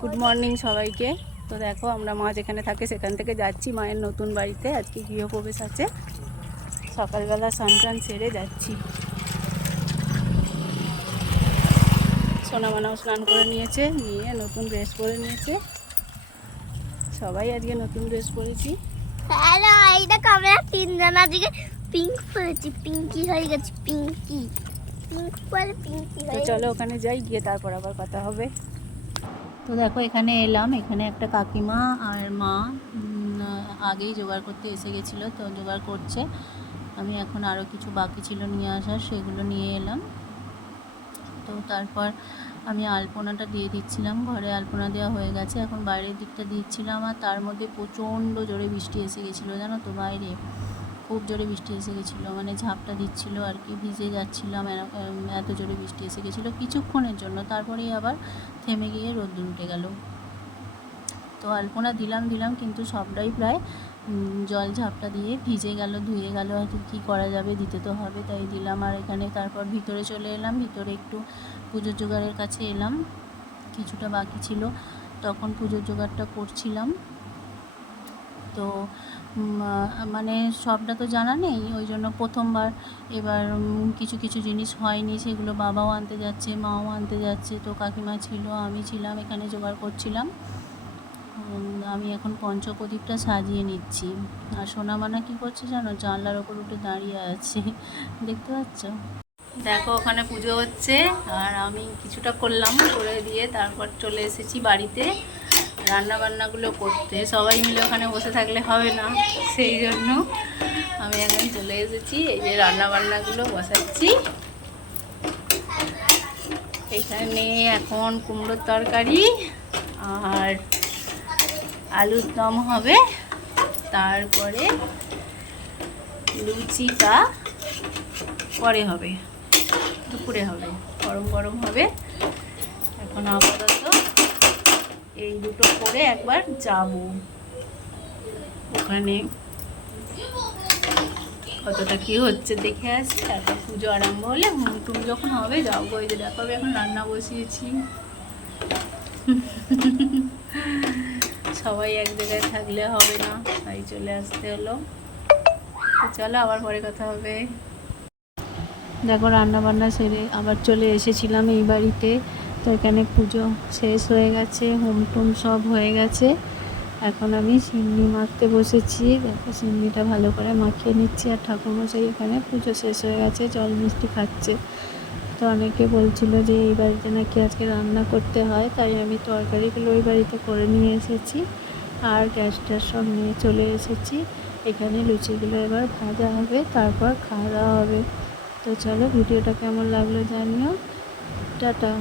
Good morning সবাইকে। তো দেখো আমরা মা যেখানে থাকে সেখান থেকে যাচ্ছি মায়ের নতুন বাড়িতে। আজকে গৃহপ্রবেশ আছে। সকালবেলা স্নান টান সেরে যাচ্ছি। সোনামানাও স্নান করে নিয়েছে নিয়ে নতুন ড্রেস পরে নিয়েছে। সবাই আজকে নতুন ড্রেস পরেছি। হ্যালো এই দেখো আমরা তিনজন আজকে পিঙ্ক পরেছি। পিঙ্কি হয়ে গেছে পিঙ্কি পিঙ্ক পরে পিঙ্কি তো চলো ওখানে যাই গিয়ে তারপর আবার কথা হবে। তো দেখো, এখানে এলাম। এখানে একটা কাকিমা আর মা আগেই জোগাড় করতে এসে গেছিল, তো জোগাড় করছে। আমি এখন আরও কিছু বাকি ছিল নিয়ে আসার, সেগুলো নিয়ে এলাম। তো তারপর আমি আলপনাটা দিয়ে দিচ্ছিলাম, ঘরে আলপনা দেওয়া হয়ে গেছে। এখন বাইরের দিকটা দিচ্ছিলাম, আর তার মধ্যে প্রচণ্ড জোরে বৃষ্টি এসে গেছিল, জানো তো বাইরে। খুব জোরে বৃষ্টি এসে গেছিল মানে ঝাপটা দিচ্ছিল আর কি, ভিজে যাচ্ছিলাম এত জোরে বৃষ্টি এসে গেছিল কিছুক্ষণের জন্য, তারপরেই আবার থেমে গিয়ে রোদ্দুর উঠে গেল। তো আলপনা দিলাম দিলাম, কিন্তু সবটাই প্রায় জল ঝাপটা দিয়ে ভিজে গেল, ধুয়ে গেল আর কী করা যাবে, দিতে তো হবে, তাই দিলাম। আর এখানে তারপর ভিতরে চলে এলাম, ভিতরে একটু পুজোর জোগাড়ের কাছে এলাম, কিছুটা বাকি ছিল, তখন পুজোর জোগাড়টা করছিলাম। তো মানে সবটা তো জানা নেই, ওই জন্য প্রথমবার এবার কিছু কিছু জিনিস হয়নি, সেগুলো বাবাও আনতে যাচ্ছে, মাও আনতে যাচ্ছে, তো কাকিমা ছিল, আমি ছিলাম, এখানে জোগাড় করছিলাম। আমি এখন পঞ্চপ্রদীপটা সাজিয়ে নিচ্ছি। আর সোনামানা কী করছে জানো? জানলার ওপর উঠে দাঁড়িয়ে আছে, দেখতে পাচ্ছ? দেখো, ওখানে পুজো হচ্ছে, আর আমি কিছুটা করলাম, করে দিয়ে তারপর চলে এসেছি বাড়িতে। রান্না বান্নাগুলো করতে। সবাই মিলে ওখানে বসে থাকলে হবে না, সেই জন্য আমি এখন চলে এসেছি। এই যে রান্না বান্নাগুলো বসাচ্ছি। এখানে এখন কুমড়োর তরকারি আর আলুর দম হবে। তারপরে লুচিটা পরে হবে, দুপুরে হবে, গরম গরম হবে। এখন আপাতত এই দুটো করে একবার যাব। ওখানে কতটা কি হচ্ছে দেখে আসি তারপর পুজো আরম্ভ হলে হুমটুম যখন হবে যাব। ওই যে দেখাবে এখন রান্না বসিয়েছি। সবাই এক জায়গায় থাকলে হবে না, তাই চলে আসতে হলো। চলো, আবার পরে কথা হবে। দেখো রান্না বান্না সেরে আবার চলে এসেছিলাম এই বাড়িতে। তো এখানে পুজো শেষ হয়ে গেছে, হোম টুম সব হয়ে গেছে। এখন আমি সিন্নি মাখতে বসেছি, দেখো সিন্নিটা ভালো করে মাখিয়ে নিচ্ছি আর ঠাকুরমশাই এখানে পুজো শেষ হয়ে গেছে, জল মিষ্টি খাচ্ছে। তো অনেকে বলছিল যে এই বাড়িতে নাকি আজকে রান্না করতে হয়, তাই আমি তরকারিগুলো ওই বাড়িতে করে নিয়ে এসেছি আর গ্যাস ট্যাস সব নিয়ে চলে এসেছি। এখানে লুচিগুলো এবার ভাজা হবে, তারপর খাওয়া দাওয়া হবে। তো চলো ভিডিওটা কেমন লাগল জানিও। টাটা।